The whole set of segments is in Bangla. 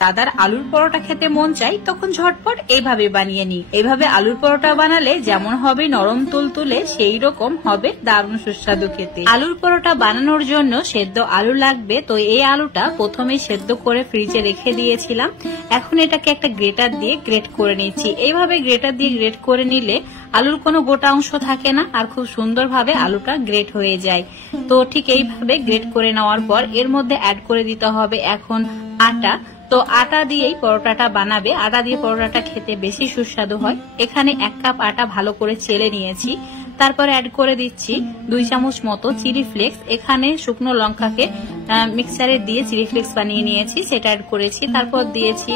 দাদার আলুর পরোটা খেতে মন চাই তখন ঝটপট এইভাবে বানিয়ে নি। এইভাবে আলুর পরোটা বানালে যেমন হবে নরম তুলতুলে সেই রকম হবে দারুণ সুস্বাদু খেতে। আলুর পরোটা বানানোর জন্য সেদ্ধ আলু লাগবে। তো এই আলুটা প্রথমে সেদ্ধ করে ফ্রিজে রেখে দিয়েছিলাম। এখন এটাকে একটা গ্রেটার দিয়ে গ্রেট করে নিচ্ছি। এইভাবে গ্রেটার দিয়ে গ্রেট করে নিলে আলুর কোনো গোটা অংশ থাকে না আর খুব সুন্দরভাবে আলুটা গ্রেট হয়ে যায়। তো ঠিক এইভাবে গ্রেট করে নেওয়ার পর এর মধ্যে অ্যাড করে দিতে হবে এখন আটা। তো আটা দিয়েই পরোটাটা বানাবে। আটা দিয়ে পরোটাটা খেতে বেশি সুস্বাদু হয়। এখানে 1 কাপ আটা ভালো করে চেলে নিয়েছি। তারপরে অ্যাড করে দিচ্ছি 2 চামচ মতো চিলি ফ্লেক্স। এখানে শুকনো লঙ্কাকে মিক্সারে দিয়ে চিলি ফ্লেক্স বানিয়ে নিয়েছি, সেটা অ্যাড করেছি। তারপর দিয়েছি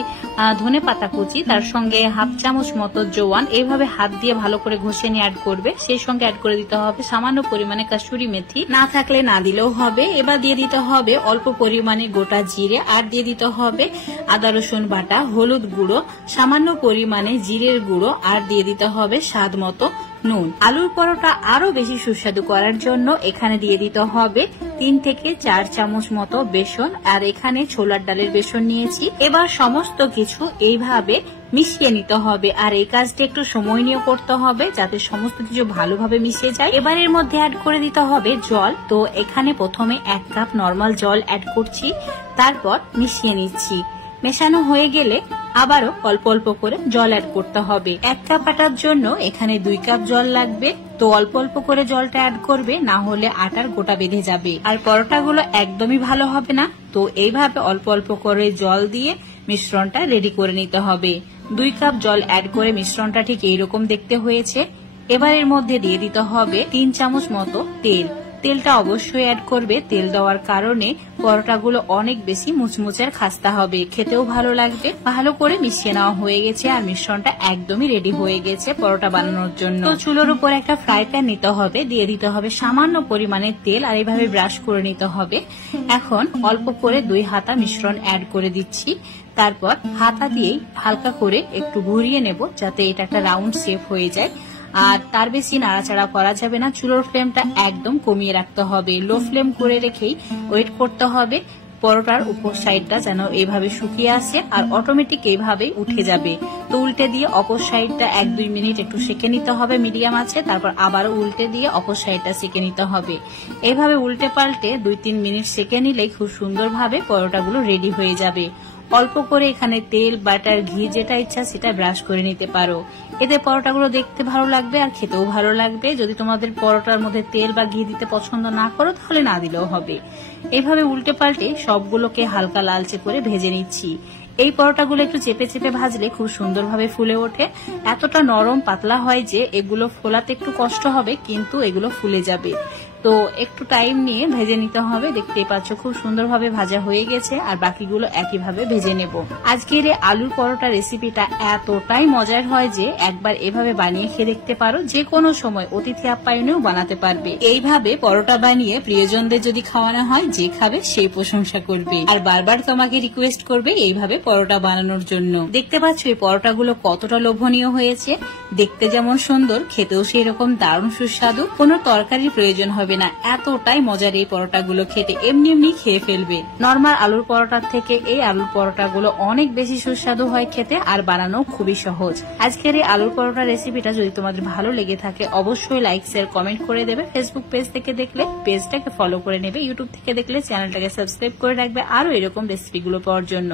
ধনে পাতা কুচি, তার সঙ্গে 1/2 চামচ মতো জোয়ান। এইভাবে হাত দিয়ে ভালো করে ঘষে নিয়ে অ্যাড করবে। সেই সঙ্গে অ্যাড করে দিতে হবে সামান্য পরিমাণে কাসুরি মেথি, না থাকলে না দিলেও হবে। এবার দিয়ে দিতে হবে অল্প পরিমাণে গোটা জিরে, আর দিয়ে দিতে হবে আদা রসুন বাটা, হলুদ গুঁড়ো, সামান্য পরিমাণে জিরের গুঁড়ো, আর দিয়ে দিতে হবে স্বাদ মতো নুন। আলুর পরোটা আরো বেশি সুস্বাদু করার জন্য এখানে দিয়ে দিতে হবে 3 থেকে 4 চামচ মতো বেসন, আর এখানে ছোলার ডালের বেসন নিয়েছি। এবার সমস্ত কিছু এইভাবে মিশিয়ে নিতে হবে, আর এই কাজটা একটু সময় নিয়ে করতে হবে যাতে সমস্ত কিছু ভালোভাবে মিশে যায়। এবার এর মধ্যে অ্যাড করে দিতে হবে জল। তো এখানে প্রথমে 1 কাপ নর্মাল জল অ্যাড করছি, তারপর মিশিয়ে নিচ্ছি। মেশানো হয়ে গেলে আবারও অল্প অল্প করে জল অ্যাড করতে হবে। 1 কাপ আটার জন্য এখানে 2 কাপ জল লাগবে। তো অল্প অল্প করে জলটা অ্যাড করবে, না হলে আটার গোটা বেঁধে যাবে আর পরোটাগুলো একদমই ভালো হবে না। তো এইভাবে অল্প অল্প করে জল দিয়ে মিশ্রণটা রেডি করে নিতে হবে। 2 কাপ জল অ্যাড করে মিশ্রণটা ঠিক এইরকম দেখতে হয়েছে। এবার এর মধ্যে দিয়ে দিতে হবে 3 চামচ মতো তেল। তেলটা অবশ্যই অ্যাড করবে। তেল দেওয়ার কারণে পরোটাগুলো অনেক বেশি মুচমুচে আর খাস্তা হবে, খেতেও ভালো লাগবে। ভালো করে মিশিয়ে নেওয়া হয়ে গেছে আর মিশ্রণটা একদমই রেডি হয়ে গেছে পরোটা বানানোর জন্য। তো চুলোর উপর একটা ফ্রাই প্যান নিতে হবে, দিয়ে দিতে হবে সামান্য পরিমাণে তেল, আর এইভাবে ব্রাশ করে নিতে হবে। এখন অল্প করে 2 হাতা মিশ্রণ অ্যাড করে দিচ্ছি। তারপর হাতা দিয়েই হালকা করে একটু ঘুরিয়ে নেব যাতে এটা একটা রাউন্ড শেপ হয়ে যায়। আর তার বেশি নাড়াচাড়া করা যাবে না। চুলোর ফ্লেমটা একদম কমিয়ে রাখতে হবে। লো ফ্লেম করে রেখেই ওয়েট করতে হবে পরোটার উপর সাইডটা যেন এইভাবে শুকিয়ে আসে আর অটোমেটিক এইভাবেই উঠে যাবে। তো উল্টে দিয়ে অপর সাইডটা 1-2 মিনিট একটু সেঁকে নিতে হবে মিডিয়াম আছে। তারপর আবারও উল্টে দিয়ে অপর সাইডটা সেঁকে নিতে হবে। এইভাবে উল্টে পাল্টে 2-3 মিনিট সেঁকে নিলেই খুব সুন্দরভাবে পরোটাগুলো রেডি হয়ে যাবে। অল্প করে এখানে তেল, বাটার, ঘি যেটা ইচ্ছা সেটা ব্রাশ করে নিতে পারো। এতে পরোটাগুলো দেখতে ভালো লাগবে আর খেতেও ভালো লাগবে। যদি তোমাদের পরোটার মধ্যে তেল বা ঘি দিতে পছন্দ না করো তাহলে না দিলেও হবে। এইভাবে উল্টে পাল্টে সবগুলোকে হালকা লালচে করে ভেজে নিচ্ছি। এই পরোটাগুলো একটু চেপে চেপে ভাজলে খুব সুন্দরভাবে ফুলে ওঠে। এতটা নরম পাতলা হয় যে এগুলো ফোলাতে একটু কষ্ট হবে, কিন্তু এগুলো ফুলে যাবে। তো একটু টাইম নিয়ে ভেজে নিতে হবে। দেখতেই পাচ্ছ খুব সুন্দরভাবে ভাজা হয়ে গেছে, আর বাকিগুলো একইভাবে ভেজে নেব। আজকের এই আলুর পরোটা রেসিপিটা এতটাই মজার হয় যে একবার এভাবে বানিয়ে খেয়ে দেখতে পারো। যে কোনো সময় অতিথি আপ্যায়নেও বানাতে পারবে। এইভাবে পরোটা বানিয়ে প্রিয়জনদের যদি খাওয়ানো হয়, যে খাবে সেই প্রশংসা করবে আর বারবার তোমাকে রিকোয়েস্ট করবে এইভাবে পরোটা বানানোর জন্য। দেখতে পাচ্ছ এই পরোটাগুলো কতটা লোভনীয় হয়েছে। দেখতে যেমন সুন্দর, খেতেও সেই রকম দারুণ সুস্বাদু। কোনো তরকারির প্রয়োজন হবে না, এতটাই মজার এই পরোটাগুলো খেতে। এমনি এমনি খেয়ে ফেলবে। নরমাল আলুর পরোটার থেকে এই আলুর পরোটাগুলো অনেক বেশি সুস্বাদু হয় খেতে, আর বানানো খুবই সহজ। আজকের এই আলুর পরোটা রেসিপিটা যদি তোমাদের ভালো লেগে থাকে অবশ্যই লাইক, শেয়ার, কমেন্ট করে দেবে। ফেসবুক পেজ থেকে দেখলে পেজটাকে ফলো করে নেবে। ইউটিউব থেকে দেখলে চ্যানেলটাকে সাবস্ক্রাইব করে রাখবে আরো এরকম রেসিপিগুলো পাওয়ার জন্য।